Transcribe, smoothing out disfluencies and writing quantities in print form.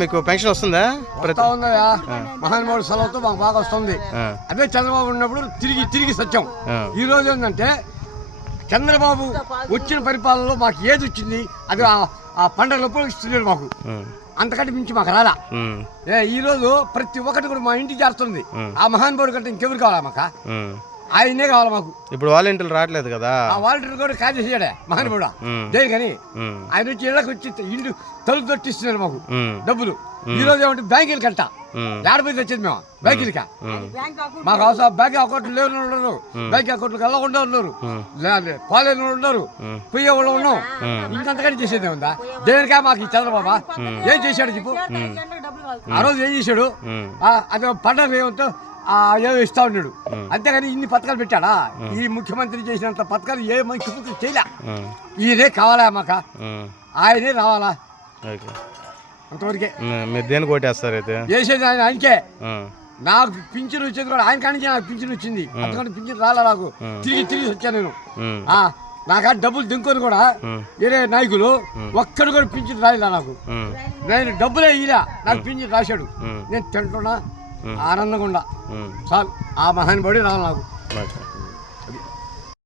మీకు పెన్షన్ వస్తుందా? ఉందా మహానుభావుడు సెలవుతో మాకు బాగా వస్తుంది. అదే చంద్రబాబు ఉన్నప్పుడు తిరిగి సత్యం. ఈ రోజు ఏంటంటే చంద్రబాబు వచ్చిన పరిపాలనలో మాకు ఏది వచ్చింది అది ఆ పండుగలప్పుడు ఇస్తున్నాడు మాకు, అంతకంటే మించి మాకు రాలా. ఈ రోజు ప్రతి ఒక్కటి కూడా మా ఇంటికి చేరుతుంది. ఆ మహానుభావుడు కంటే ఇంకెవరు కావాలా మాకు? ఆయనే కావాలి మాకు. ఇప్పుడు వాలంటీర్లు రావట్లేదు కదా, ఆ వాలంటీర్ కూడా కాల్ చేసాడే మహానుభావుడు దేని కానీ ఆయన వచ్చి ఇళ్ళకి వచ్చి ఇల్లు తలుపు తొట్టిస్తున్నారు మాకు డబ్బులు. ఈ రోజు ఏమంటే బ్యాంకులు కంట ఏడపోయి తెచ్చేది మేము బ్యాంకులకి. మాకు అవసరం బ్యాంక్ అకౌంట్లు లేని ఉన్నారు, బ్యాంక్ అకౌంట్లు వెళ్ళకుండా ఉన్నారు, పోలేని వాళ్ళు ఉన్నారు, పోయే వాళ్ళు ఉన్నాం. ఇంకంతకంటే చేసేది ఉందా? దేనికా మాకు ఈ చంద్రబాబా ఏం చేశాడు చెప్పు? ఆ రోజు ఏం చేశాడు? అది పండుగ ఏమంటో ఏదో ఇస్తా ఉన్నాడు, అంతేగాని ఇన్ని పథకాలు పెట్టాడా? ఈ ముఖ్యమంత్రి చేసినంత పథకాలు ఏ ముఖ్యమంత్రి చేయలే. ఇదే కావాలా మాకు, ఆయనే రావాలా అంతవరకే. మీరు దేనికి ఓటేస్తారు అయితే? చేసేది ఆయనకే. నాకు పింఛన్ వచ్చేది కూడా ఆయన కానీ నాకు పింఛన్ వచ్చింది, అంతకంటే పింఛన్ రాలా నాకు. తిరిగి వచ్చాను నేను. నాకు డబ్బులు దింకొని కూడా వేరే నాయకులు ఒక్కడు కూడా పింఛన్ రాలేదా నాకు. నేను డబ్బులే ఇలా నాకు పింఛన్ రాశాడు, నేను తింటున్నా ఆనందంగా ఉండా చాలు. ఆ మహానుభావుడే రావాలి నాకు.